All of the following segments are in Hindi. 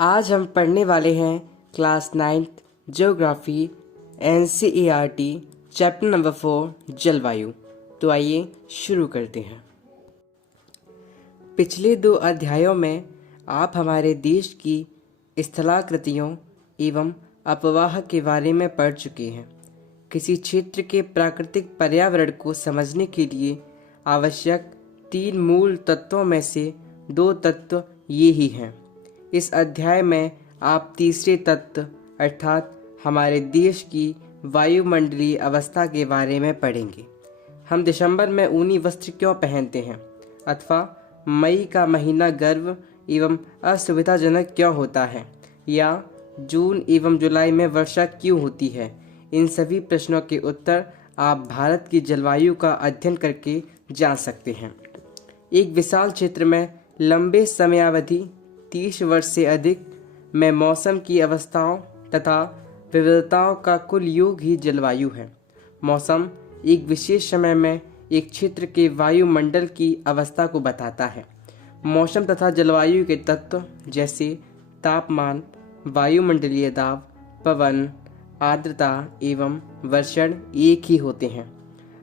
आज हम पढ़ने वाले हैं class 9th geography NCERT chapter number 4 जलवायु। तो आइए शुरू करते हैं। पिछले 2 अध्यायों में आप हमारे देश की स्थलाकृतियों एवं अपवाह के बारे में पढ़ चुके हैं। किसी क्षेत्र के प्राकृतिक पर्यावरण को समझने के लिए आवश्यक 3 मूल तत्वों में से 2 तत्व ये ही हैं। इस अध्याय में आप तीसरे तत्व अर्थात हमारे देश की वायुमंडलीय अवस्था के बारे में पढ़ेंगे। हम दिसंबर में ऊनी वस्त्र क्यों पहनते हैं अथवा मई का महीना गर्म एवं असुविधाजनक क्यों होता है या जून एवं जुलाई में वर्षा क्यों होती है, इन सभी प्रश्नों के उत्तर आप भारत की जलवायु का अध्ययन करके जान सकते हैं। एक विशाल क्षेत्र में लंबे समयावधि 30 वर्ष से अधिक में मौसम की अवस्थाओं तथा विविधताओं का कुल योग ही जलवायु है। मौसम एक विशेष समय में एक क्षेत्र के वायुमंडल की अवस्था को बताता है। मौसम तथा जलवायु के तत्व जैसे तापमान, वायुमंडलीय दाब, पवन, आर्द्रता एवं वर्षण एक ही होते हैं।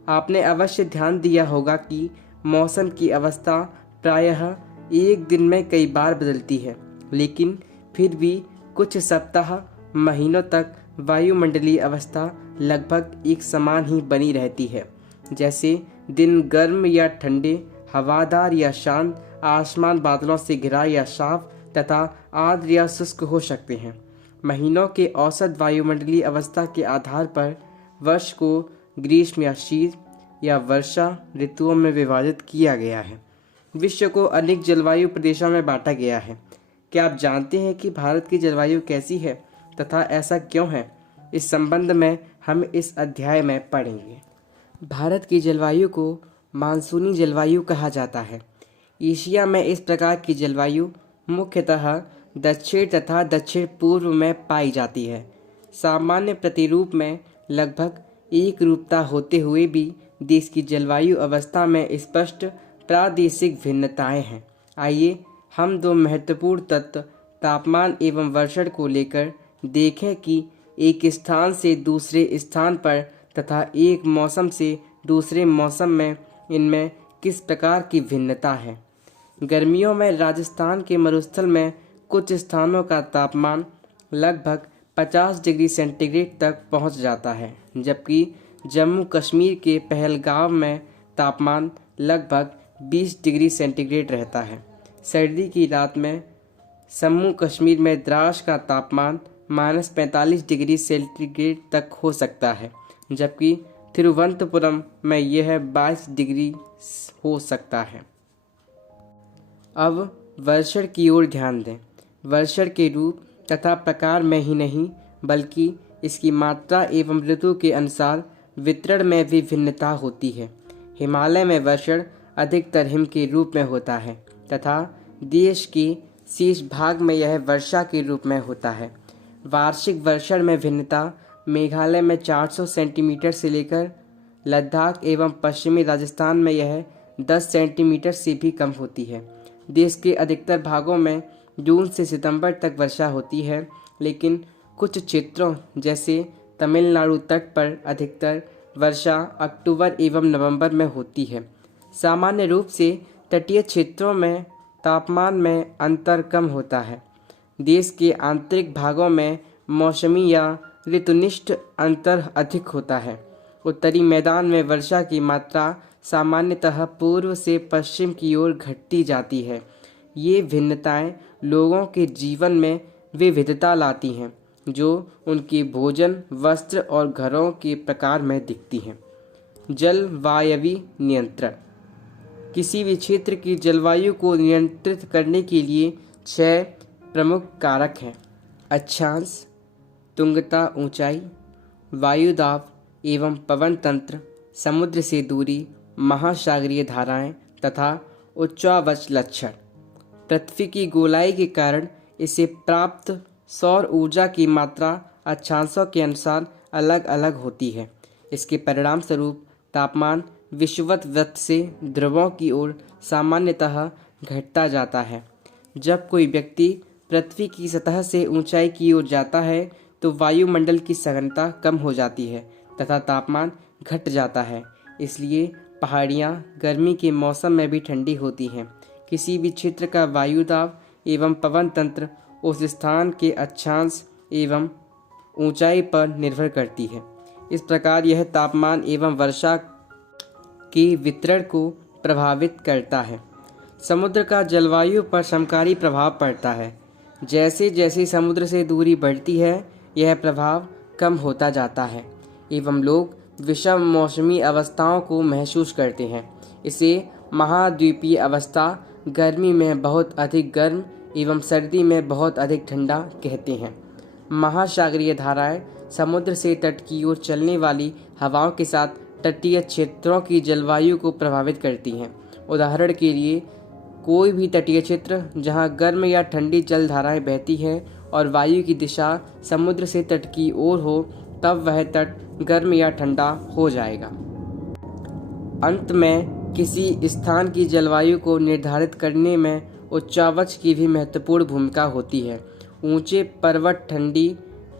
आपने अवश्य ध्यान दिया होगा कि मौसम की अवस्था प्रायः एक दिन में कई बार बदलती है, लेकिन फिर भी कुछ सप्ताह महीनों तक वायुमंडलीय अवस्था लगभग एक समान ही बनी रहती है। जैसे दिन गर्म या ठंडे, हवादार या शांत, आसमान बादलों से घिरा या साफ तथा आर्द्र या शुष्क हो सकते हैं। महीनों के औसत वायुमंडलीय अवस्था के आधार पर वर्ष को ग्रीष्म या शीत या वर्षा ऋतुओं में विभाजित किया गया है। विश्व को अनेक जलवायु प्रदेशों में बांटा गया है। क्या आप जानते हैं कि भारत की जलवायु कैसी है तथा ऐसा क्यों है? इस संबंध में हम इस अध्याय में पढ़ेंगे। भारत की जलवायु को मानसूनी जलवायु कहा जाता है। एशिया में इस प्रकार की जलवायु मुख्यतः दक्षिण तथा दक्षिण पूर्व में पाई जाती है। सामान्य प्रतिरूप में लगभग एक रूपता होते हुए भी देश की जलवायु अवस्था में स्पष्ट प्रादेशिक भिन्नताएं हैं। आइए हम 2 महत्वपूर्ण तत्व तापमान एवं वर्षण को लेकर देखें कि एक स्थान से दूसरे स्थान पर तथा एक मौसम से दूसरे मौसम में इनमें किस प्रकार की भिन्नता है। गर्मियों में राजस्थान के मरुस्थल में कुछ स्थानों का तापमान लगभग 50 डिग्री सेंटीग्रेड तक पहुंच जाता है, जबकि जम्मू कश्मीर के पहलगाम में तापमान लगभग 20 डिग्री सेंटीग्रेड रहता है। सर्दी की रात में जम्मू कश्मीर में द्रास का तापमान -45 डिग्री सेंटीग्रेड तक हो सकता है, जबकि तिरुवनंतपुरम में यह 22 डिग्री हो सकता है। अब वर्षण की ओर ध्यान दें। वर्षण के रूप तथा प्रकार में ही नहीं बल्कि इसकी मात्रा एवं ऋतु के अनुसार वितरण में भी भिन्नता होती है। हिमालय में वर्षण अधिकतर हिम के रूप में होता है तथा देश के शेष भाग में यह वर्षा के रूप में होता है। वार्षिक वर्षण में भिन्नता मेघालय में 400 सेंटीमीटर से लेकर लद्दाख एवं पश्चिमी राजस्थान में यह 10 सेंटीमीटर से भी कम होती है। देश के अधिकतर भागों में जून से सितंबर तक वर्षा होती है, लेकिन कुछ क्षेत्रों जैसे तमिलनाडु तट पर अधिकतर वर्षा अक्टूबर एवं नवंबर में होती है। सामान्य रूप से तटीय क्षेत्रों में तापमान में अंतर कम होता है। देश के आंतरिक भागों में मौसमी या ऋतुनिष्ठ अंतर अधिक होता है। उत्तरी मैदान में वर्षा की मात्रा सामान्यतः पूर्व से पश्चिम की ओर घटती जाती है। ये भिन्नताएं लोगों के जीवन में विविधता लाती हैं, जो उनके भोजन, वस्त्र और घरों के प्रकार में दिखती हैं। जलवायवी नियंत्रण। किसी भी क्षेत्र की जलवायु को नियंत्रित करने के लिए 6 प्रमुख कारक हैं: अक्षांश, तुंगता ऊंचाई, वायुदाब एवं पवन तंत्र, समुद्र से दूरी, महासागरीय धाराएं तथा उच्चावच लक्षण। पृथ्वी की गोलाई के कारण इसे प्राप्त सौर ऊर्जा की मात्रा अक्षांशों के अनुसार अलग अलग होती है। इसके परिणाम स्वरूप तापमान विषुवत वृत्त से ध्रुवों की ओर सामान्यतः घटता जाता है। जब कोई व्यक्ति पृथ्वी की सतह से ऊंचाई की ओर जाता है तो वायुमंडल की सघनता कम हो जाती है तथा तापमान घट जाता है। इसलिए पहाड़ियाँ गर्मी के मौसम में भी ठंडी होती हैं। किसी भी क्षेत्र का वायु दाब एवं पवन तंत्र उस स्थान के अक्षांश एवं ऊंचाई पर निर्भर करती है। इस प्रकार यह तापमान एवं वर्षा के वितरण को प्रभावित करता है। समुद्र का जलवायु पर समकारी प्रभाव पड़ता है। जैसे जैसे समुद्र से दूरी बढ़ती है यह प्रभाव कम होता जाता है एवं लोग विषम मौसमी अवस्थाओं को महसूस करते हैं। इसे महाद्वीपीय अवस्था, गर्मी में बहुत अधिक गर्म एवं सर्दी में बहुत अधिक ठंडा कहते हैं। महासागरीय धाराएं समुद्र से तट की ओर चलने वाली हवाओं के साथ तटीय क्षेत्रों की जलवायु को प्रभावित करती हैं। उदाहरण के लिए कोई भी तटीय क्षेत्र जहां गर्म या ठंडी जल धाराएं बहती हैं और वायु की दिशा समुद्र से तट की ओर हो, तब वह तट गर्म या ठंडा हो जाएगा। अंत में किसी स्थान की जलवायु को निर्धारित करने में उच्चावच की भी महत्वपूर्ण भूमिका होती है। ऊंचे पर्वत ठंडी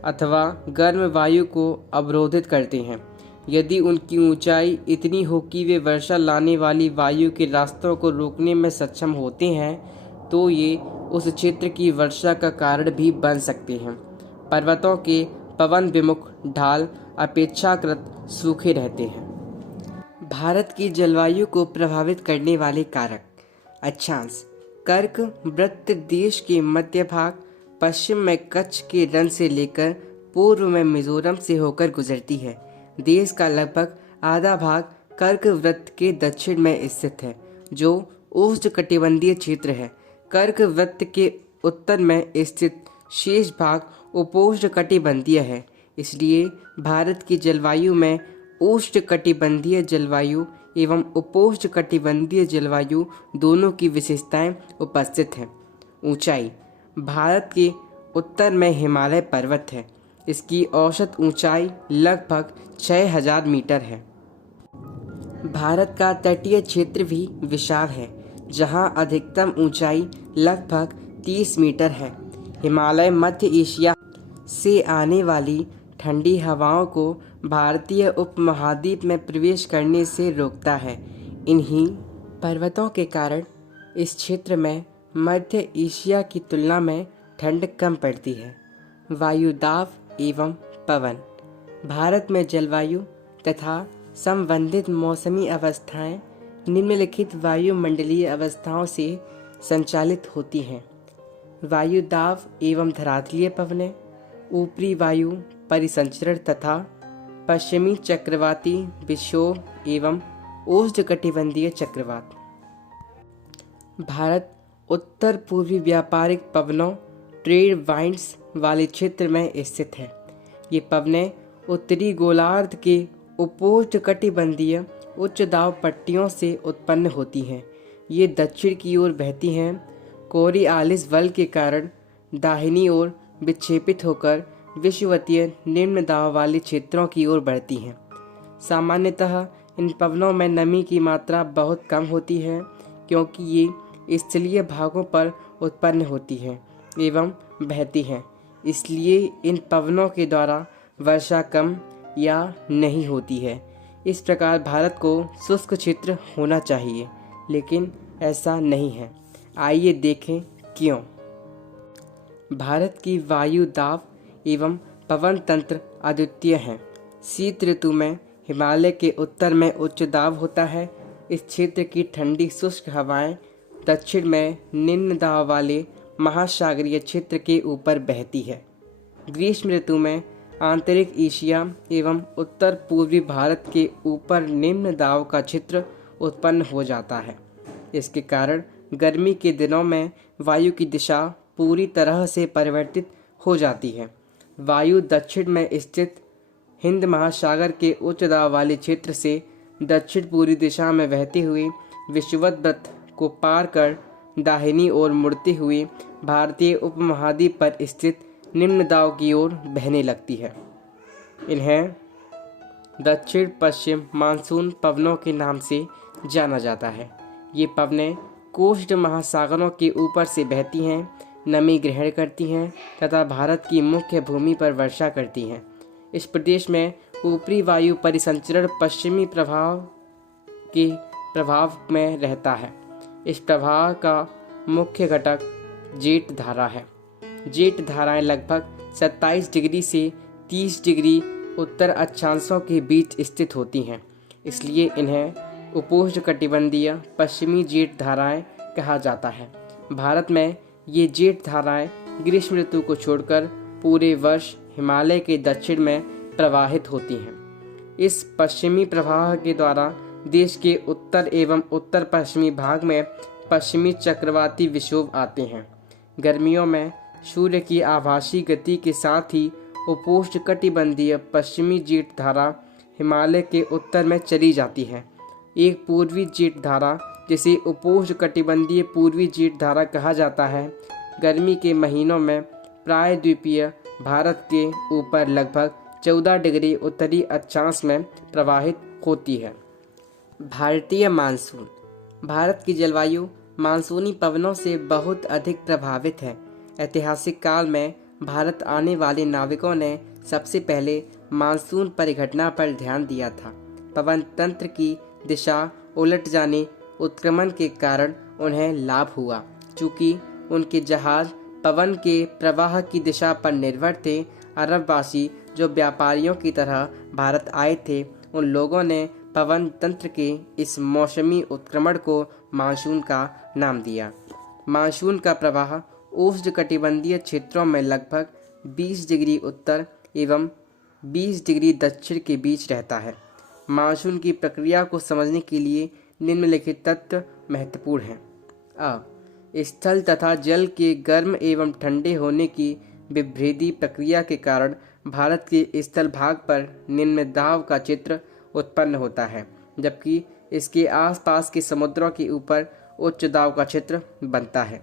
अथवा गर्म वायु को अवरोधित करते हैं। यदि उनकी ऊंचाई इतनी हो कि वे वर्षा लाने वाली वायु के रास्तों को रोकने में सक्षम होते हैं तो ये उस क्षेत्र की वर्षा का कारण भी बन सकते हैं। पर्वतों के पवन विमुख ढाल अपेक्षाकृत सूखे रहते हैं। भारत की जलवायु को प्रभावित करने वाले कारक। अक्षांश। कर्क वृत्त देश के मध्य भाग, पश्चिम में कच्छ के रण से लेकर पूर्व में मिजोरम से होकर गुजरती है। देश का लगभग आधा भाग कर्क वृत्त के दक्षिण में स्थित है, जो उष्णकटिबंधीय क्षेत्र है। कर्क वृत्त के उत्तर में स्थित शेष भाग उपोष्णकटिबंधीय है। इसलिए भारत की जलवायु में उष्णकटिबंधीय जलवायु एवं उपोष्णकटिबंधीय जलवायु दोनों की विशेषताएं उपस्थित हैं। ऊंचाई। भारत के उत्तर में हिमालय पर्वत है। इसकी औसत ऊंचाई लगभग 6000 मीटर है। भारत का तटीय क्षेत्र भी विशाल है, जहां अधिकतम ऊंचाई लगभग 30 मीटर है। हिमालय मध्य एशिया से आने वाली ठंडी हवाओं को भारतीय उपमहाद्वीप में प्रवेश करने से रोकता है। इन्हीं पर्वतों के कारण इस क्षेत्र में मध्य एशिया की तुलना में ठंड कम पड़ती है। वायु दाब एवं पवन। भारत में जलवायु तथा संबंधित मौसमी अवस्थाएं निम्नलिखित वायुमंडलीय अवस्थाओं से संचालित होती हैं। वायु दाब एवं धरातलीय पवनें, ऊपरी वायु परिसंचरण तथा पश्चिमी चक्रवाती विक्षोभ एवं उष्णकटिबंधीय चक्रवात। भारत उत्तर पूर्वी व्यापारिक पवनों ट्रेड वाइंड्स वाले क्षेत्र में स्थित है। ये पवनें उत्तरी गोलार्ध के उपोष्णकटिबंधीय उच्च दाब पट्टियों से उत्पन्न होती हैं। ये दक्षिण की ओर बहती हैं। कोरियालिस वलय के कारण दाहिनी ओर विक्षेपित होकर विषुवतीय निम्न दाब वाले क्षेत्रों की ओर बढ़ती हैं। सामान्यतः इन पवनों में नमी की मात्रा बहुत कम होती है, क्योंकि ये स्थलीय भागों पर उत्पन्न होती हैं एवं बहती हैं। इसलिए इन पवनों के द्वारा वर्षा कम या नहीं होती है। इस प्रकार भारत को शुष्क क्षेत्र होना चाहिए, लेकिन ऐसा नहीं है। आइए देखें क्यों। भारत की वायु दाब एवं पवन तंत्र अद्वितीय हैं। शीत ऋतु में हिमालय के उत्तर में उच्च दाब होता है। इस क्षेत्र की ठंडी शुष्क हवाएं दक्षिण में निम्न दाब वाले महासागरीय क्षेत्र के ऊपर बहती है। ग्रीष्म ऋतु में आंतरिक एशिया एवं उत्तर पूर्वी भारत के ऊपर निम्न दाब का क्षेत्र उत्पन्न हो जाता है। इसके कारण गर्मी के दिनों में वायु की दिशा पूरी तरह से परिवर्तित हो जाती है। वायु दक्षिण में स्थित हिंद महासागर के उच्च दाब वाले क्षेत्र से दक्षिण पूर्वी दिशा में बहते हुए विषुवत को पार कर दाहिनी ओर मुड़ते हुए भारतीय उपमहाद्वीप पर स्थित निम्न दाब की ओर बहने लगती है। इन्हें दक्षिण पश्चिम मानसून पवनों के नाम से जाना जाता है। ये पवनें कोस्ट महासागरों के ऊपर से बहती हैं। नमी ग्रहण करती हैं तथा भारत की मुख्य भूमि पर वर्षा करती हैं। इस प्रदेश में ऊपरी वायु परिसंचरण पश्चिमी प्रभाव के प्रभाव में रहता है। इस प्रभाव का मुख्य घटक जेट धारा है। जेट धाराएं लगभग 27 डिग्री से 30 डिग्री उत्तर अक्षांशों के बीच स्थित होती हैं, इसलिए इन्हें उपोष्णकटिबंधीय पश्चिमी जेट धाराएं कहा जाता है। भारत में ये जेट धाराएं ग्रीष्म ऋतु को छोड़कर पूरे वर्ष हिमालय के दक्षिण में प्रवाहित होती हैं। इस पश्चिमी प्रवाह के द्वारा देश के उत्तर एवं उत्तर पश्चिमी भाग में पश्चिमी चक्रवाती विक्षोभ आते हैं। गर्मियों में सूर्य की आभासी गति के साथ ही उपोष्णकटिबंधीय पश्चिमी जेट धारा हिमालय के उत्तर में चली जाती है। एक पूर्वी जेट धारा, जिसे उपोष्णकटिबंधीय पूर्वी जेट धारा कहा जाता है, गर्मी के महीनों में प्रायद्वीपीय भारत के ऊपर लगभग 14 डिग्री उत्तरी अक्षांश में प्रवाहित होती है। भारतीय मानसून। भारत की जलवायु मानसूनी पवनों से बहुत अधिक प्रभावित है। ऐतिहासिक काल में भारत आने वाले नाविकों ने सबसे पहले मानसून परिघटना पर ध्यान दिया था। पवन तंत्र की दिशा उलट जाने उत्क्रमण के कारण उन्हें लाभ हुआ। चूँकि उनके जहाज पवन के प्रवाह की दिशा पर निर्भर थे, अरबवासी जो व्यापारियों की तरह भारत आए थे, उन लोगों ने पवन तंत्र के इस मौसमी उत्क्रमण को मानसून का नाम दिया। मानसून का प्रवाह उष्णकटिबंधीय क्षेत्रों में लगभग 20 डिग्री उत्तर एवं 20 डिग्री दक्षिण के बीच रहता है। मानसून की प्रक्रिया को समझने के लिए निम्नलिखित तत्व महत्वपूर्ण हैं। स्थल तथा जल के गर्म एवं ठंडे होने की विभेदी प्रक्रिया के कारण भारत के स्थल भाग पर निम्न दाब का चित्र उत्पन्न होता है, जबकि इसके आसपास के समुद्रों के ऊपर उच्च दाब का चित्र बनता है।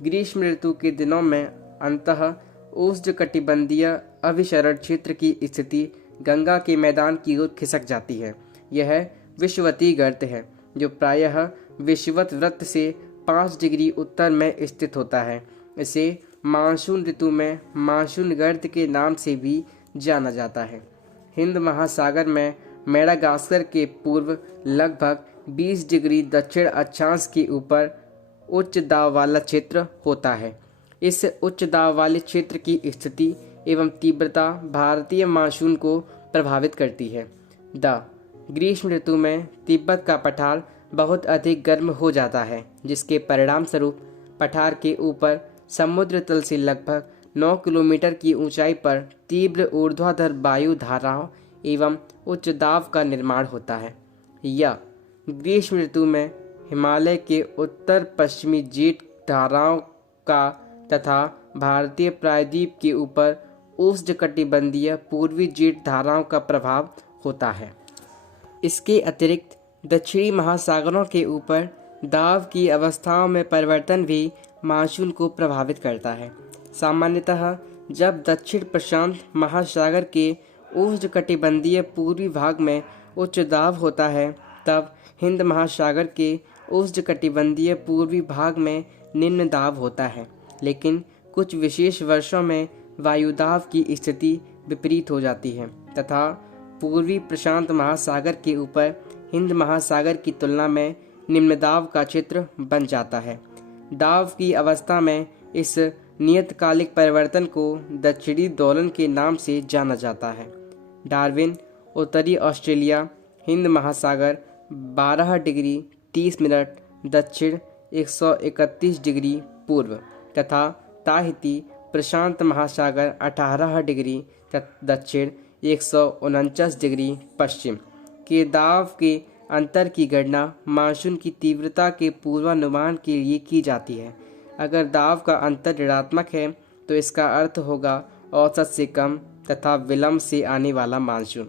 ग्रीष्म ऋतु के दिनों में अंतः उष्णकटिबंधीय अभिसरण क्षेत्र की स्थिति गंगा के मैदान की ओर खिसक जाती है। यह विषुवतीय गर्त है, जो प्रायः विषुवत वृत्त से 5 डिग्री उत्तर में स्थित होता है। इसे मानसून ऋतु में मानसून गर्त के नाम से भी जाना जाता है। हिंद महासागर में मेडागास्कर के पूर्व लगभग 20 डिग्री दक्षिण अक्षांश के ऊपर उच्च दाब वाला क्षेत्र होता है। इस उच्च दाब वाले क्षेत्र की स्थिति एवं तीव्रता भारतीय मानसून को प्रभावित करती है। ग्रीष्म ऋतु में तिब्बत का पठार बहुत अधिक गर्म हो जाता है, जिसके परिणाम स्वरूप पठार के ऊपर समुद्र तल से लगभग 9 किलोमीटर की ऊंचाई पर तीव्र ऊर्ध्वाधर वायु धाराओं एवं उच्च दाब का निर्माण होता है। ग्रीष्म ऋतु में हिमालय के उत्तर पश्चिमी जेट धाराओं का तथा भारतीय प्रायद्वीप के ऊपर उष्णकटिबंधीय पूर्वी जेट धाराओं का प्रभाव होता है। इसके अतिरिक्त दक्षिणी महासागरों के ऊपर दाब की अवस्थाओं में परिवर्तन भी मानसून को प्रभावित करता है। सामान्यतः जब दक्षिण प्रशांत महासागर के उष्णकटिबंधीय पूर्वी भाग में उच्च दाब होता है, तब हिंद महासागर के उष्णकटिबंधीय पूर्वी भाग में निम्न दाब होता है। लेकिन कुछ विशेष वर्षों में वायुदाब की स्थिति विपरीत हो जाती है तथा पूर्वी प्रशांत महासागर के ऊपर हिंद महासागर की तुलना में निम्न दाब का क्षेत्र बन जाता है। दाब की अवस्था में इस नियतकालिक परिवर्तन को दक्षिणी दोलन के नाम से जाना जाता है। डार्विन, उत्तरी ऑस्ट्रेलिया, हिंद महासागर 12 डिग्री 30 मिनट दक्षिण 131 डिग्री पूर्व तथा ताहिती प्रशांत महासागर 18 डिग्री दक्षिण 149 डिग्री पश्चिम के दाब के अंतर की गणना मानसून की तीव्रता के पूर्वानुमान के लिए की जाती है। अगर दाब का अंतर ऋणात्मक है तो इसका अर्थ होगा औसत से कम तथा विलंब से आने वाला मानसून।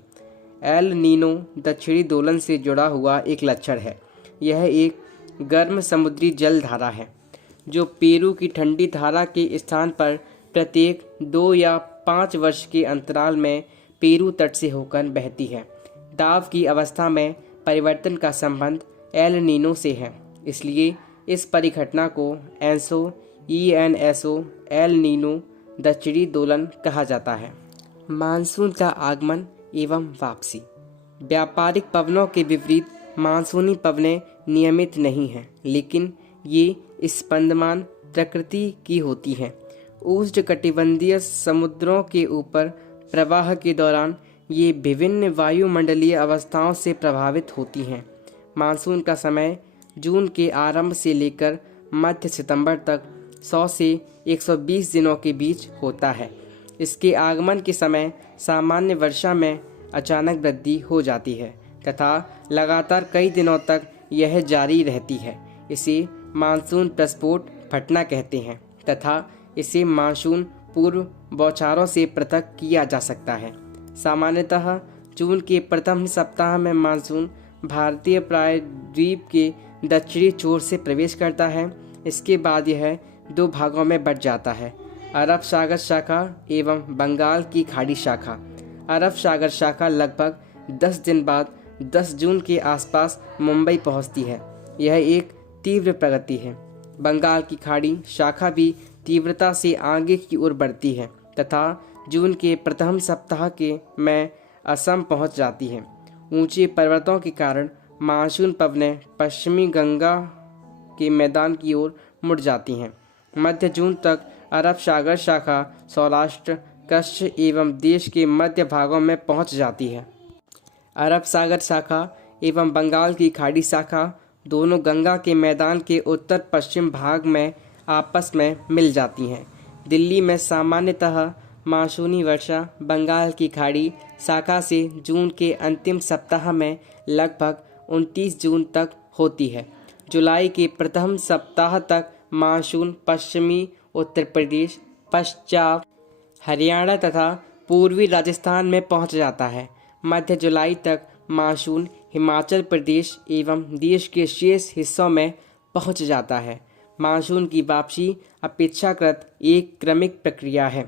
एल नीनो दक्षिणी दोलन से जुड़ा हुआ एक लक्षण है। यह एक गर्म समुद्री जल धारा है जो पेरू की ठंडी धारा के स्थान पर प्रत्येक 2 या 5 वर्ष के अंतराल में पेरू तट से होकर बहती है। दाब की अवस्था में परिवर्तन का संबंध एल नीनो से है, इसलिए इस परिघटना को एंसो ENSO एल नीनो दक्षिणी दोलन कहा जाता है। मानसून का आगमन एवं वापसी। व्यापारिक पवनों के विपरीत मानसूनी पवनें नियमित नहीं हैं, लेकिन ये स्पंदमान प्रकृति की होती हैं। उष्णकटिबंधीय समुद्रों के ऊपर प्रवाह के दौरान ये विभिन्न वायुमंडलीय अवस्थाओं से प्रभावित होती हैं। मानसून का समय जून के आरंभ से लेकर मध्य सितंबर तक 100 से 120 दिनों के बीच होता है। इसके आगमन के समय सामान्य वर्षा में अचानक वृद्धि हो जाती है तथा लगातार कई दिनों तक यह जारी रहती है। इसे मानसून प्रस्फोट फटना कहते हैं तथा इसे मानसून पूर्व बौछारों से पृथक किया जा सकता है। सामान्यतः जून के प्रथम सप्ताह में मानसून भारतीय प्रायद्वीप के दक्षिणी छोर से प्रवेश करता है। इसके बाद यह दो भागों में बंट जाता है, अरब सागर शाखा एवं बंगाल की खाड़ी शाखा। अरब सागर शाखा लगभग 10 दिन बाद 10 जून के आसपास मुंबई पहुंचती है। यह एक तीव्र प्रगति है। बंगाल की खाड़ी शाखा भी तीव्रता से आगे की ओर बढ़ती है तथा जून के प्रथम सप्ताह के में असम पहुंच जाती है। ऊंचे पर्वतों के कारण मानसून पवनें पश्चिमी गंगा के मैदान की ओर मुड़ जाती हैं। मध्य जून तक अरब सागर शाखा सौराष्ट्र, कच्छ एवं देश के मध्य भागों में पहुंच जाती है। अरब सागर शाखा एवं बंगाल की खाड़ी शाखा दोनों गंगा के मैदान के उत्तर पश्चिम भाग में आपस में मिल जाती हैं। दिल्ली में सामान्यतः मानसूनी वर्षा बंगाल की खाड़ी शाखा से जून के अंतिम सप्ताह में लगभग 29 जून तक होती है। जुलाई के प्रथम सप्ताह तक मानसून पश्चिमी उत्तर प्रदेश, पश्चिम हरियाणा तथा पूर्वी राजस्थान में पहुंच जाता है। मध्य जुलाई तक मानसून हिमाचल प्रदेश एवं देश के शेष हिस्सों में पहुंच जाता है। मानसून की वापसी अपेक्षाकृत एक क्रमिक प्रक्रिया है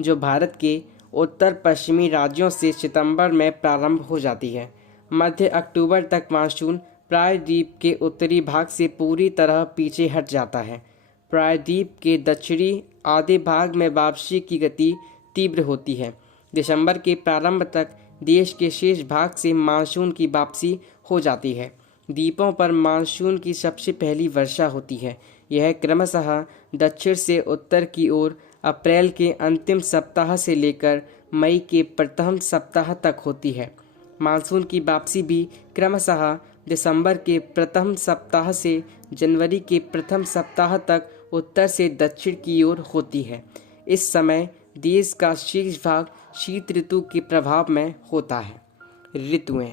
जो भारत के उत्तर पश्चिमी राज्यों से सितंबर में प्रारंभ हो जाती है। मध्य अक्टूबर तक मानसून प्रायद्वीप के उत्तरी भाग से पूरी तरह पीछे हट जाता है। प्रायद्वीप के दक्षिणी आधे भाग में वापसी की गति तीव्र होती है। दिसंबर के प्रारंभ तक देश के शेष भाग से मानसून की वापसी हो जाती है। द्वीपों पर मानसून की सबसे पहली वर्षा होती है। यह क्रमशः दक्षिण से उत्तर की ओर अप्रैल के अंतिम सप्ताह से लेकर मई के प्रथम सप्ताह तक होती है। मानसून की वापसी भी क्रमशः दिसंबर के प्रथम सप्ताह से जनवरी के प्रथम सप्ताह तक उत्तर से दक्षिण की ओर होती है। इस समय देश का शेष भाग शीत ऋतु के प्रभाव में होता है। ऋतुएं।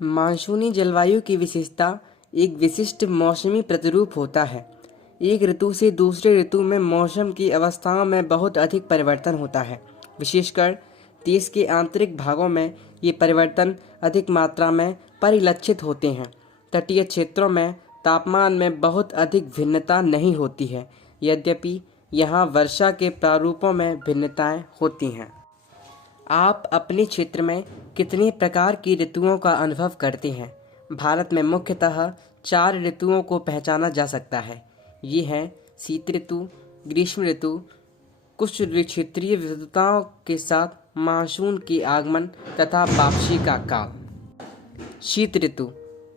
मानसूनी जलवायु की विशेषता एक विशिष्ट मौसमी प्रतिरूप होता है। एक ऋतु से दूसरे ऋतु में मौसम की अवस्थाओं में बहुत अधिक परिवर्तन होता है। विशेषकर देश के आंतरिक भागों में ये परिवर्तन अधिक मात्रा में परिलक्षित होते हैं। तटीय क्षेत्रों में तापमान में बहुत अधिक भिन्नता नहीं होती है, यद्यपि यहाँ वर्षा के प्रारूपों में भिन्नताएं होती हैं। आप अपने क्षेत्र में कितने प्रकार की ऋतुओं का अनुभव करते हैं? भारत में मुख्यतः 4 ऋतुओं को पहचाना जा सकता है। ये हैं शीत ऋतु, ग्रीष्म ऋतु, कुछ क्षेत्रीय विविधताओं के साथ मानसून के आगमन तथा वापसी का काल। शीत ऋतु।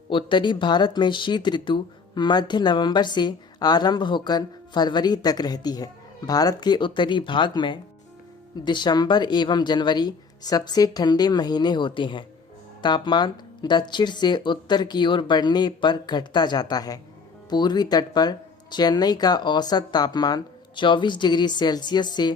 उत्तरी भारत में शीत ऋतु मध्य नवंबर से आरंभ होकर फरवरी तक रहती है। भारत के उत्तरी भाग में दिसंबर एवं जनवरी सबसे ठंडे महीने होते हैं। तापमान दक्षिण से उत्तर की ओर बढ़ने पर घटता जाता है। पूर्वी तट पर चेन्नई का औसत तापमान 24 डिग्री सेल्सियस से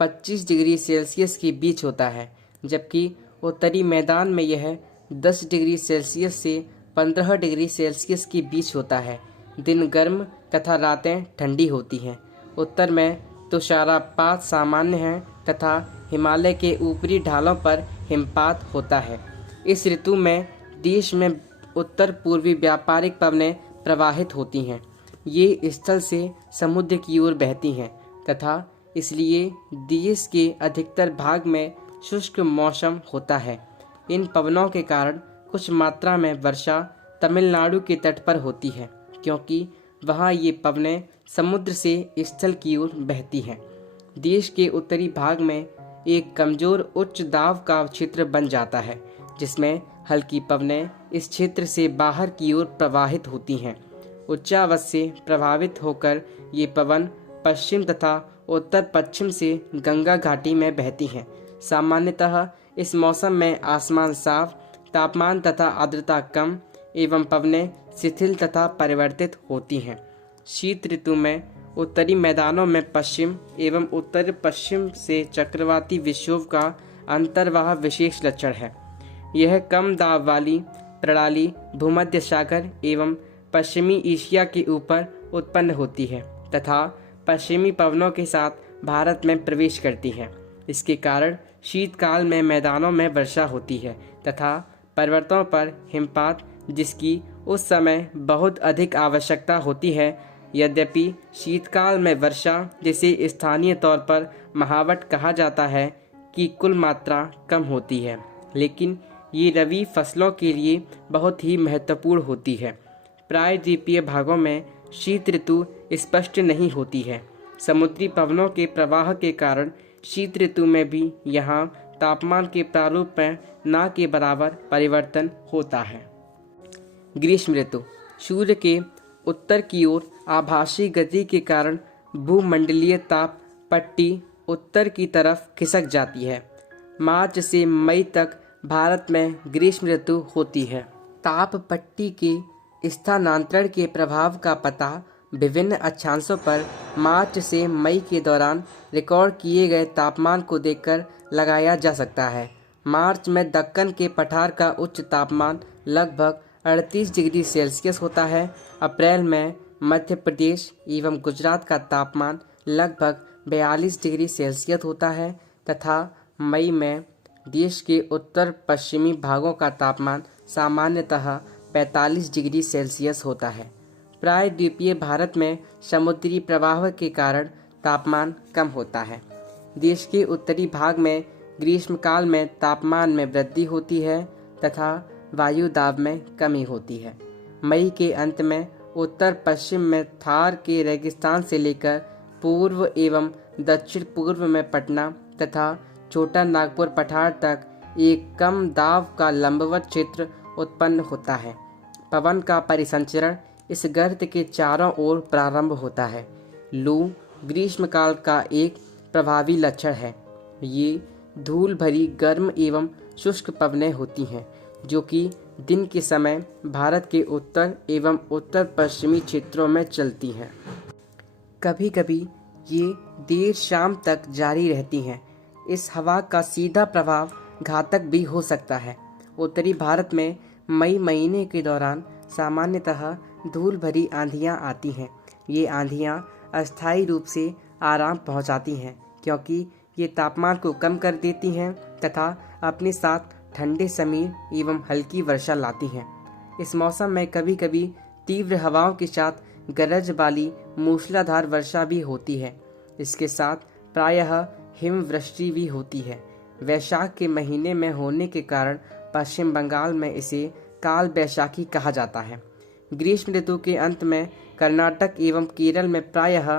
25 डिग्री सेल्सियस के बीच होता है, जबकि उत्तरी मैदान में यह 10 डिग्री सेल्सियस से 15 डिग्री सेल्सियस के बीच होता है। दिन गर्म तथा रातें ठंडी होती हैं। उत्तर में तुषारपात सामान्य है तथा हिमालय के ऊपरी ढालों पर हिमपात होता है। इस ऋतु में देश में उत्तर पूर्वी व्यापारिक पवनें प्रवाहित होती हैं। ये स्थल से समुद्र की ओर बहती हैं तथा इसलिए देश के अधिकतर भाग में शुष्क मौसम होता है। इन पवनों के कारण कुछ मात्रा में वर्षा तमिलनाडु के तट पर होती है, क्योंकि वहाँ ये पवनें समुद्र से स्थल की ओर बहती हैं। देश के उत्तरी भाग में एक कमजोर उच्च दाब का क्षेत्र बन जाता है, जिसमें हल्की पवनें इस क्षेत्र से बाहर की ओर प्रवाहित होती हैं। उच्चावच से प्रभावित होकर ये पवन पश्चिम तथा उत्तर पश्चिम से गंगा घाटी में बहती हैं। सामान्यतः इस मौसम में आसमान साफ, तापमान तथा आर्द्रता कम एवं पवनें शिथिल तथा परिवर्तित होती हैं। शीत ऋतु में उत्तरी मैदानों में पश्चिम एवं उत्तर पश्चिम से चक्रवाती विक्षोभ का अंतर्वाह विशेष लक्षण है। यह कम दाब वाली प्रणाली भूमध्य सागर एवं पश्चिमी एशिया के ऊपर उत्पन्न होती है तथा पश्चिमी पवनों के साथ भारत में प्रवेश करती है। इसके कारण शीतकाल में मैदानों में वर्षा होती है तथा पर्वतों पर हिमपात, जिसकी उस समय बहुत अधिक आवश्यकता होती है। यद्यपि शीतकाल में वर्षा, जिसे स्थानीय तौर पर महावट कहा जाता है, की कुल मात्रा कम होती है, लेकिन ये रबी फसलों के लिए बहुत ही महत्वपूर्ण होती है। प्रायद्वीपीय भागों में शीत ऋतु स्पष्ट नहीं होती है। समुद्री पवनों के प्रवाह के कारण शीत ऋतु में भी यहाँ तापमान के प्रारूप में न के बराबर परिवर्तन होता है। ग्रीष्म ऋतु सूर्य के उत्तर की ओर आभासी गति के कारण भूमंडलीय ताप पट्टी उत्तर की तरफ खिसक जाती है। मार्च से मई तक भारत में ग्रीष्म ऋतु होती है। ताप पट्टी के स्थानांतरण के प्रभाव का पता विभिन्न अक्षांशों पर मार्च से मई के दौरान रिकॉर्ड किए गए तापमान को देखकर लगाया जा सकता है। मार्च में दक्कन के पठार का उच्च तापमान लगभग 38 डिग्री सेल्सियस होता है। अप्रैल में मध्य प्रदेश एवं गुजरात का तापमान लगभग 42 डिग्री सेल्सियस होता है तथा मई में देश के उत्तर पश्चिमी भागों का तापमान सामान्यतः 45 डिग्री सेल्सियस होता है। प्रायद्वीपीय भारत में समुद्री प्रवाह के कारण तापमान कम होता है। देश के उत्तरी भाग में ग्रीष्मकाल में तापमान में वृद्धि होती है तथा वायु दाब में कमी होती है। मई के अंत में उत्तर पश्चिम में थार के रेगिस्तान से लेकर पूर्व एवं दक्षिण पूर्व में पटना तथा छोटा नागपुर पठार तक एक कम दाब का लंबवत क्षेत्र उत्पन्न होता है। पवन का परिसंचरण इस गर्त के चारों ओर प्रारंभ होता है। लू ग्रीष्मकाल का एक प्रभावी लक्षण है। ये धूल भरी गर्म एवं शुष्क पवनें होती हैं, जो कि दिन के समय भारत के उत्तर एवं उत्तर पश्चिमी क्षेत्रों में चलती हैं। कभी कभी ये देर शाम तक जारी रहती हैं। इस हवा का सीधा प्रभाव घातक भी हो सकता है। उत्तरी भारत में मई महीने के दौरान सामान्यतः धूल भरी आंधियाँ आती हैं। ये आंधियाँ अस्थायी रूप से आराम पहुँचाती हैं, क्योंकि ये तापमान को कम कर देती हैं तथा अपने साथ ठंडे समीर एवं हल्की वर्षा लाती हैं। इस मौसम में कभी कभी तीव्र हवाओं के साथ गरज वाली मूसलाधार वर्षा भी होती है। इसके साथ प्रायः हिमवृष्टि भी होती है। वैशाख के महीने में होने के कारण पश्चिम बंगाल में इसे काल बैशाखी कहा जाता है। ग्रीष्म ऋतु के अंत में कर्नाटक एवं केरल में प्रायः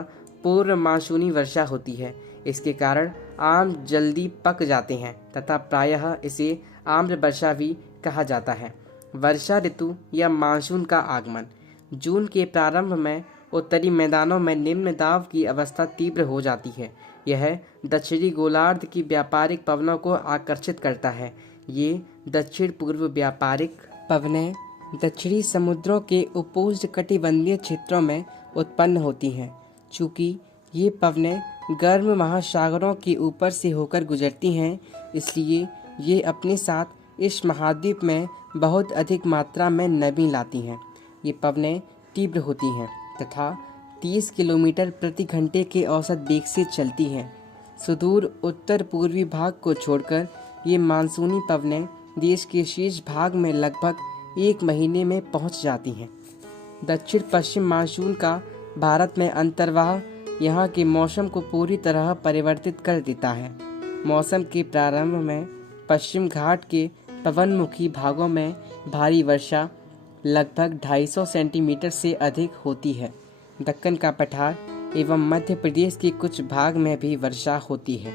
पूर्व मानसूनी वर्षा होती है। इसके कारण आम जल्दी पक जाते हैं तथा प्रायः इसे आम्र वर्षा भी कहा जाता है। वर्षा ऋतु या मानसून का आगमन जून के प्रारंभ में उत्तरी मैदानों में निम्न दाब की अवस्था तीव्र हो जाती है। यह दक्षिणी गोलार्ध की व्यापारिक पवनों को आकर्षित करता है। ये दक्षिण पूर्व व्यापारिक पवनें दक्षिणी समुद्रों के उपोष्णकटिबंधीय क्षेत्रों में उत्पन्न होती हैं। चूँकि ये पवनें गर्म महासागरों के ऊपर से होकर गुजरती हैं, इसलिए ये अपने साथ इस महाद्वीप में बहुत अधिक मात्रा में नमी लाती हैं। ये पवनें तीव्र होती हैं तथा 30 किलोमीटर प्रति घंटे के औसत वेग से चलती हैं। सुदूर उत्तर पूर्वी भाग को छोड़कर ये मानसूनी पवनें देश के शीर्ष भाग में लगभग 1 महीने में पहुंच जाती हैं। दक्षिण पश्चिम मानसून का भारत में अंतर्वाह यहाँ के मौसम को पूरी तरह परिवर्तित कर देता है। मौसम के प्रारंभ में पश्चिम घाट के पवनमुखी भागों में भारी वर्षा लगभग 250 सेंटीमीटर से अधिक होती है। दक्कन का पठार एवं मध्य प्रदेश के कुछ भाग में भी वर्षा होती है।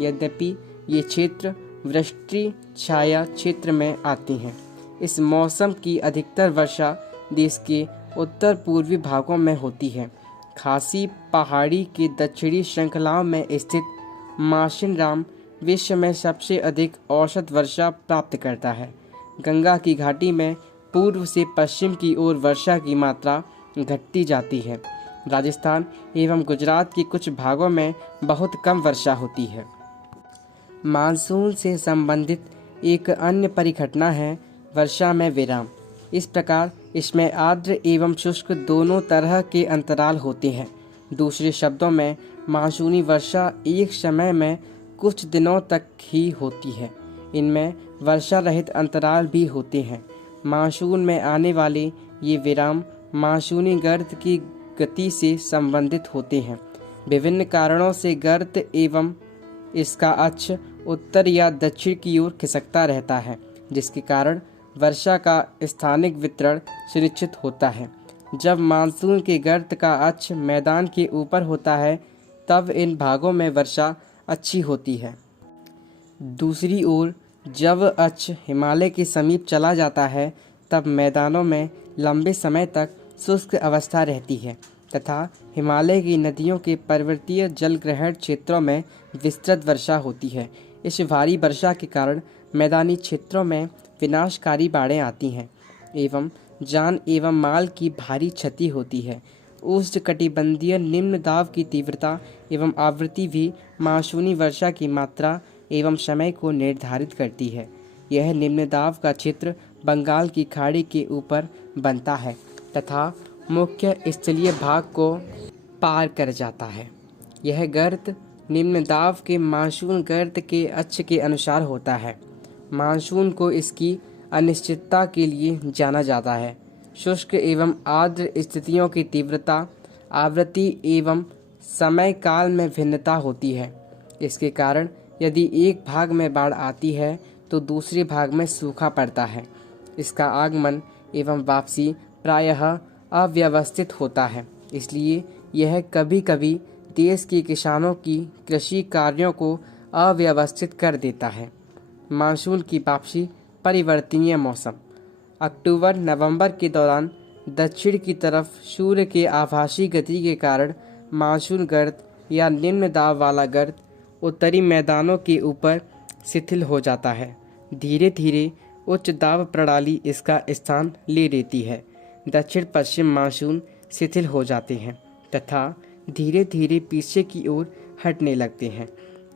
यद्यपि ये क्षेत्र वृष्टि छाया क्षेत्र में आती हैं। इस मौसम की अधिकतर वर्षा देश के उत्तर पूर्वी भागों में होती है। खासी पहाड़ी के दक्षिणी श्रृंखलाओं में स्थित माशिनराम विश्व में सबसे अधिक औसत वर्षा प्राप्त करता है। गंगा की घाटी में पूर्व से पश्चिम की ओर वर्षा की मात्रा घटती जाती है। राजस्थान एवं गुजरात के कुछ भागों में बहुत कम वर्षा होती है। मानसून से संबंधित एक अन्य परिघटना है वर्षा में विराम। इस प्रकार इसमें आर्द्र एवं शुष्क दोनों तरह के अंतराल होते हैं। दूसरे शब्दों में मानसूनी वर्षा एक समय में कुछ दिनों तक ही होती है। इनमें वर्षा रहित अंतराल भी होते हैं। मानसून में आने वाले ये विराम मानसूनी गर्त की गति से संबंधित होते हैं। विभिन्न कारणों से गर्त एवं इसका अक्ष उत्तर या दक्षिण की ओर खिसकता रहता है, जिसके कारण वर्षा का स्थानिक वितरण सुनिश्चित होता है। जब मानसून के गर्त का अक्ष मैदान के ऊपर होता है तब इन भागों में वर्षा अच्छी होती है। दूसरी ओर जब अक्ष हिमालय के समीप चला जाता है तब मैदानों में लंबे समय तक शुष्क अवस्था रहती है तथा हिमालय की नदियों के पर्वतीय जलग्रहण क्षेत्रों में विस्तृत वर्षा होती है। इस भारी वर्षा के कारण मैदानी क्षेत्रों में विनाशकारी बाढ़ें आती हैं एवं जान एवं माल की भारी क्षति होती है। उष्णकटिबंधीय निम्न दाब की तीव्रता एवं आवृत्ति भी मानसूनी वर्षा की मात्रा एवं समय को निर्धारित करती है। यह निम्न दाब का क्षेत्र बंगाल की खाड़ी के ऊपर बनता है तथा मुख्य स्थलीय भाग को पार कर जाता है। यह गर्त निम्न दाब के मानसून गर्त के अक्ष के अनुसार होता है। मानसून को इसकी अनिश्चितता के लिए जाना जाता है। शुष्क एवं आर्द्र स्थितियों की तीव्रता, आवृत्ति एवं समय काल में भिन्नता होती है। इसके कारण यदि एक भाग में बाढ़ आती है तो दूसरे भाग में सूखा पड़ता है। इसका आगमन एवं वापसी प्रायः अव्यवस्थित होता है, इसलिए यह कभी कभी देश के किसानों की कृषि कार्यों को अव्यवस्थित कर देता है। मानसून की वापसी परिवर्तनीय मौसम। अक्टूबर नवंबर के दौरान दक्षिण की तरफ सूर्य के आभासी गति के कारण मानसून गर्त या निम्न दाब वाला गर्त उत्तरी मैदानों के ऊपर शिथिल हो जाता है। धीरे धीरे उच्च दाब प्रणाली इसका स्थान ले लेती है। दक्षिण पश्चिम मानसून शिथिल हो जाते हैं तथा धीरे धीरे पीछे की ओर हटने लगते हैं।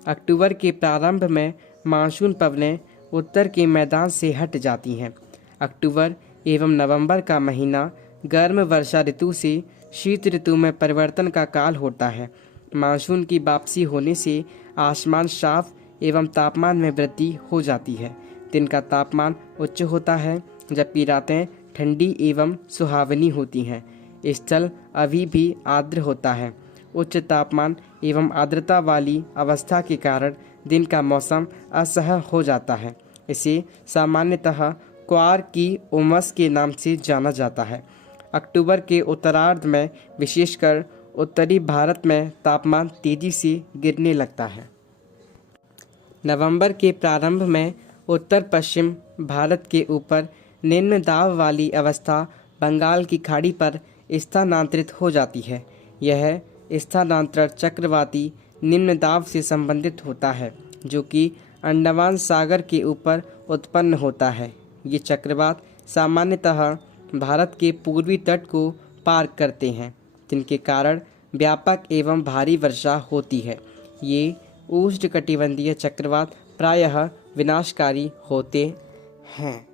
अक्टूबर के प्रारंभ में मानसून पवनें उत्तर के मैदान से हट जाती हैं। अक्टूबर एवं नवंबर का महीना गर्म वर्षा ऋतु से शीत ऋतु में परिवर्तन का काल होता है। मानसून की वापसी होने से आसमान साफ एवं तापमान में वृद्धि हो जाती है। दिन का तापमान उच्च होता है जबकि रातें ठंडी एवं सुहावनी होती हैं। स्थल अभी भी आर्द्र होता है। उच्च तापमान एवं आर्द्रता वाली अवस्था के कारण दिन का मौसम असह्य हो जाता है। इसे सामान्यतः क्वार की उमस के नाम से जाना जाता है। अक्टूबर के उत्तरार्ध में विशेषकर उत्तरी भारत में तापमान तेजी से गिरने लगता है। नवंबर के प्रारंभ में उत्तर पश्चिम भारत के ऊपर निम्न दाब वाली अवस्था बंगाल की खाड़ी पर स्थानांतरित हो जाती है। यह स्थानांतरण चक्रवाती निम्न दाब से संबंधित होता है जो कि अंडमान सागर के ऊपर उत्पन्न होता है। ये चक्रवात सामान्यतः भारत के पूर्वी तट को पार करते हैं, जिनके कारण व्यापक एवं भारी वर्षा होती है। ये उष्णकटिबंधीय चक्रवात प्रायः विनाशकारी होते हैं।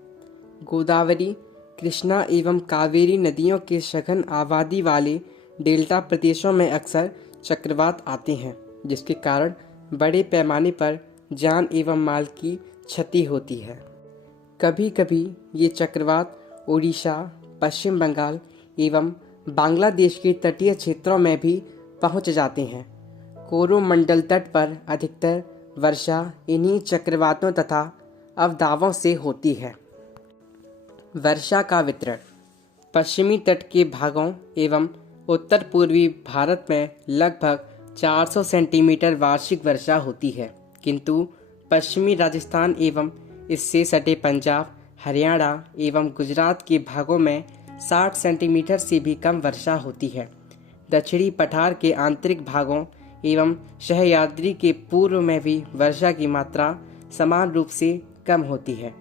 गोदावरी, कृष्णा एवं कावेरी नदियों के सघन आबादी वाले डेल्टा प्रदेशों में अक्सर चक्रवात आते हैं, जिसके कारण बड़े पैमाने पर जान एवं माल की क्षति होती है। कभी कभी ये चक्रवात ओडिशा, पश्चिम बंगाल एवं बांग्लादेश के तटीय क्षेत्रों में भी पहुंच जाते हैं। कोरोमंडल तट पर अधिकतर वर्षा इन्हीं चक्रवातों तथा अवदाबों से होती है। वर्षा का वितरण। पश्चिमी तट के भागों एवं उत्तर पूर्वी भारत में लगभग 400 सेंटीमीटर वार्षिक वर्षा होती है, किंतु पश्चिमी राजस्थान एवं इससे सटे पंजाब, हरियाणा एवं गुजरात के भागों में 60 सेंटीमीटर से भी कम वर्षा होती है। दक्षिणी पठार के आंतरिक भागों एवं सह्याद्री के पूर्व में भी वर्षा की मात्रा समान रूप से कम होती है।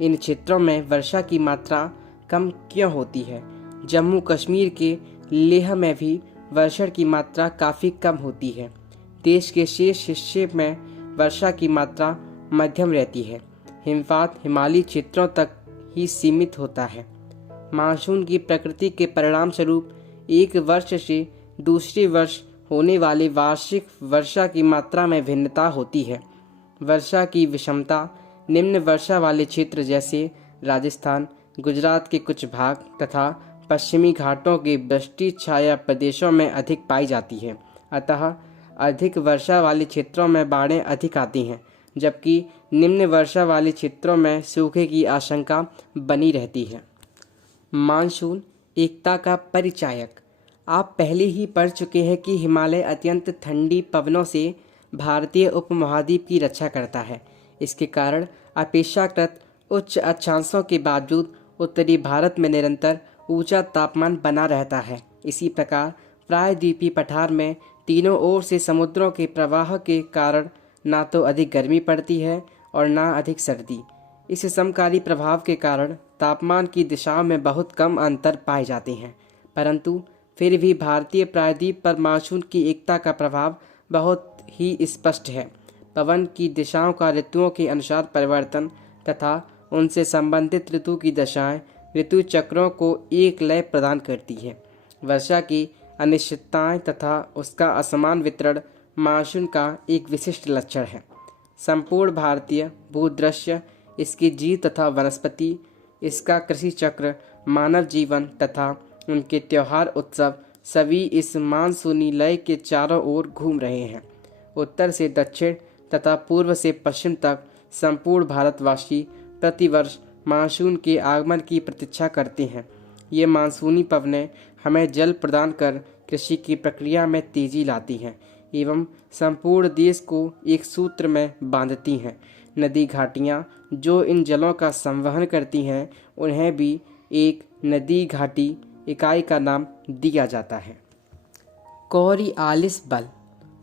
इन क्षेत्रों में वर्षा की मात्रा कम क्यों होती है? जम्मू कश्मीर के लेह में भी वर्षा की मात्रा काफ़ी कम होती है। देश के शेष हिस्से में वर्षा की मात्रा मध्यम रहती है। हिमपात हिमालयी क्षेत्रों तक ही सीमित होता है। मानसून की प्रकृति के परिणाम स्वरूप एक वर्ष से दूसरे वर्ष होने वाली वार्षिक वर्षा की मात्रा में भिन्नता होती है। वर्षा की विषमता निम्न वर्षा वाले क्षेत्र जैसे राजस्थान, गुजरात के कुछ भाग तथा पश्चिमी घाटों के वृष्टि छाया प्रदेशों में अधिक पाई जाती है। अतः अधिक वर्षा वाले क्षेत्रों में बाढ़ें अधिक आती हैं, जबकि निम्न वर्षा वाले क्षेत्रों में सूखे की आशंका बनी रहती है। मानसून एकता का परिचायक। आप पहले ही पढ़ चुके हैं कि हिमालय अत्यंत ठंडी पवनों से भारतीय उपमहाद्वीप की रक्षा करता है। इसके कारण अपेक्षाकृत उच्च अक्षांशों के बावजूद उत्तरी भारत में निरंतर ऊंचा तापमान बना रहता है। इसी प्रकार प्रायद्वीपीय पठार में तीनों ओर से समुद्रों के प्रवाह के कारण ना तो अधिक गर्मी पड़ती है और ना अधिक सर्दी। इस समकाली प्रभाव के कारण तापमान की दिशाओं में बहुत कम अंतर पाए जाते हैं, परंतु फिर भी भारतीय प्रायद्वीप पर मानसून की एकता का प्रभाव बहुत ही स्पष्ट है। पवन की दिशाओं का ऋतुओं के अनुसार परिवर्तन तथा उनसे संबंधित ऋतु की दशाएं ऋतु चक्रों को एक लय प्रदान करती है। वर्षा की अनिश्चितताएं तथा उसका असमान वितरण मानसून का एक विशिष्ट लक्षण है। संपूर्ण भारतीय भूदृश्य, इसकी जीव तथा वनस्पति, इसका कृषि चक्र, मानव जीवन तथा उनके त्योहार उत्सव सभी इस मानसूनी लय के चारों ओर घूम रहे हैं। उत्तर से दक्षिण तथा पूर्व से पश्चिम तक संपूर्ण भारतवासी प्रतिवर्ष मानसून के आगमन की प्रतीक्षा करते हैं। ये मानसूनी पवनें हमें जल प्रदान कर कृषि की प्रक्रिया में तेजी लाती हैं एवं संपूर्ण देश को एक सूत्र में बांधती हैं। नदी घाटियाँ जो इन जलों का संवहन करती हैं, उन्हें भी एक नदी घाटी इकाई का नाम दिया जाता है। कोरियालिस बल।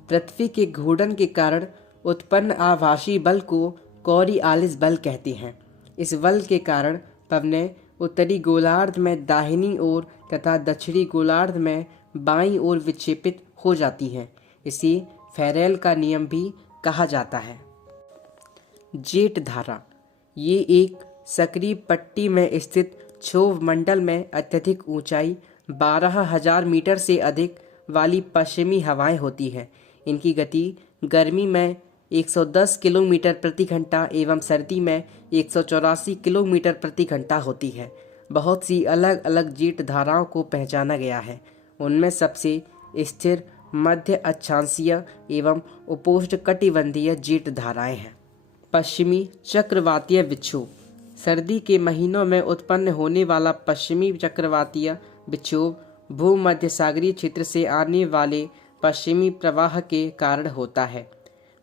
पृथ्वी के घूर्णन के कारण उत्पन्न आभासी बल को कोरियालिस बल कहते हैं। इस बल के कारण पवनें उत्तरी गोलार्ध में दाहिनी ओर तथा दक्षिणी गोलार्ध में बाईं ओर विक्षेपित हो जाती हैं। इसे फैरेल का नियम भी कहा जाता है। जेट धारा। ये एक सक्रिय पट्टी में स्थित क्षोभ मंडल में अत्यधिक ऊंचाई 12,000 मीटर से अधिक वाली पश्चिमी हवाएं होती हैं। इनकी गति गर्मी में 110 किलोमीटर प्रति घंटा एवं सर्दी में 184 किलोमीटर प्रति घंटा होती है। बहुत सी अलग अलग जेट धाराओं को पहचाना गया है। उनमें सबसे स्थिर मध्य अक्षांशीय एवं उपोष्णकटिबंधीय जेट धाराएं हैं। पश्चिमी चक्रवातीय विक्षोभ। सर्दी के महीनों में उत्पन्न होने वाला पश्चिमी चक्रवातीय विक्षोभ भूमध्य सागरीय क्षेत्र से आने वाले पश्चिमी प्रवाह के कारण होता है।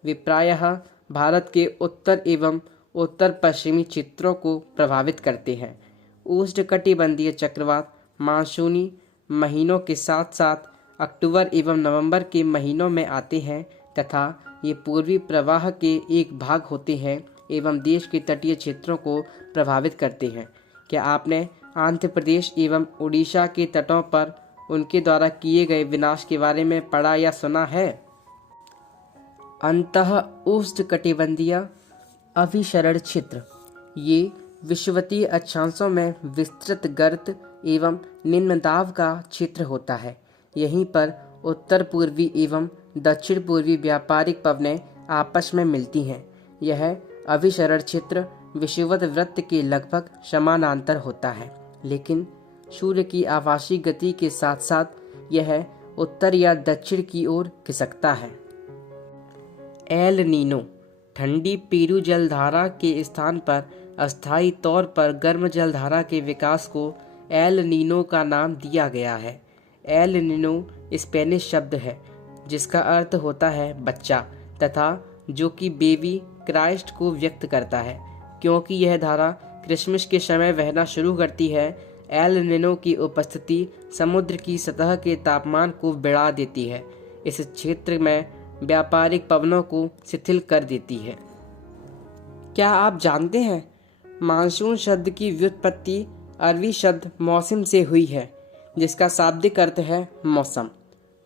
वे प्रायः भारत के उत्तर एवं उत्तर पश्चिमी क्षेत्रों को प्रभावित करते हैं। उष्णकटिबंधीय चक्रवात मानसूनी महीनों के साथ साथ अक्टूबर एवं नवंबर के महीनों में आते हैं तथा ये पूर्वी प्रवाह के एक भाग होते हैं एवं देश के तटीय क्षेत्रों को प्रभावित करते हैं। क्या आपने आंध्र प्रदेश एवं उड़ीसा के तटों पर उनके द्वारा किए गए विनाश के बारे में पढ़ा या सुना है? अंतः उष्णकटिबंधीय अभिसरण क्षेत्र। ये विषुवतीय अक्षांशों में विस्तृत गर्त एवं निम्न दाब का क्षेत्र होता है। यहीं पर उत्तर पूर्वी एवं दक्षिण पूर्वी व्यापारिक पवनें आपस में मिलती हैं। यह अभिसरण क्षेत्र विषुवत वृत्त के लगभग समानांतर होता है, लेकिन सूर्य की आभासी गति के साथ साथ यह उत्तर या दक्षिण की ओर खिसकता है। El Nino. ठंडी पेरू जलधारा के स्थान पर अस्थायी तौर पर गर्म जलधारा के विकास को एल नीनो का नाम दिया गया है। एल निनो स्पेनिश शब्द है जिसका अर्थ होता है बच्चा तथा जो कि बेबी क्राइस्ट को व्यक्त करता है। क्योंकि यह धारा क्रिसमस के समय बहना शुरू करती है, एल निनो की उपस्थिति समुद्र की सतह के तापमान को बढ़ा देती है। इस क्षेत्र में व्यापारिक पवनों को शिथिल कर देती है। क्या आप जानते हैं मानसून शब्द की व्युत्पत्ति अरबी शब्द मौसम से हुई है जिसका शाब्दिक अर्थ है मौसम।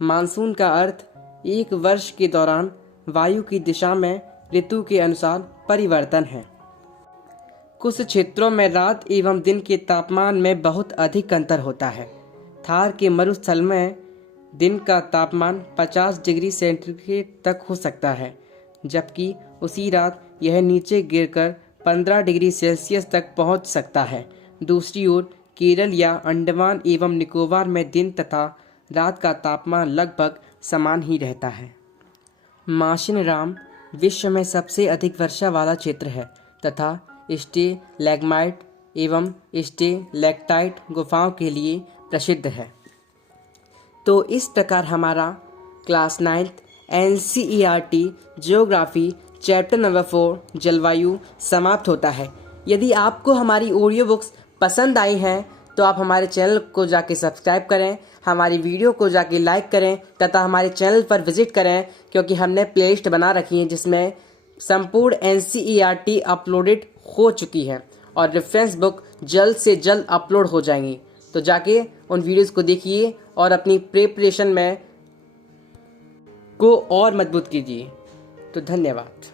मानसून का अर्थ एक वर्ष के दौरान वायु की दिशा में ऋतु के अनुसार परिवर्तन है। कुछ क्षेत्रों में रात एवं दिन के तापमान में बहुत अधिक अंतर होता है। थार के मरुस्थल में दिन का तापमान 50 डिग्री सेंटीग्रेड तक हो सकता है, जबकि उसी रात यह नीचे गिरकर 15 डिग्री सेल्सियस तक पहुंच सकता है। दूसरी ओर केरल या अंडमान एवं निकोबार में दिन तथा रात का तापमान लगभग समान ही रहता है। माशिनराम विश्व में सबसे अधिक वर्षा वाला क्षेत्र है तथा स्टेलैग्माइट एवं स्टेलैक्टाइट गुफाओं के लिए प्रसिद्ध है। तो इस प्रकार हमारा class 9th NCERT geography chapter number 4 जलवायु समाप्त होता है। यदि आपको हमारी ऑडियो बुक्स पसंद आई हैं तो आप हमारे चैनल को जाके सब्सक्राइब करें, हमारी वीडियो को जाके लाइक करें तथा हमारे चैनल पर विजिट करें, क्योंकि हमने प्लेलिस्ट बना रखी है जिसमें संपूर्ण NCERT अपलोडेड हो चुकी है और रेफरेंस बुक जल्द से जल्द अपलोड हो जाएंगी। तो जाके उन वीडियोस को देखिए और अपनी प्रिपरेशन में को और मजबूत कीजिए। तो धन्यवाद।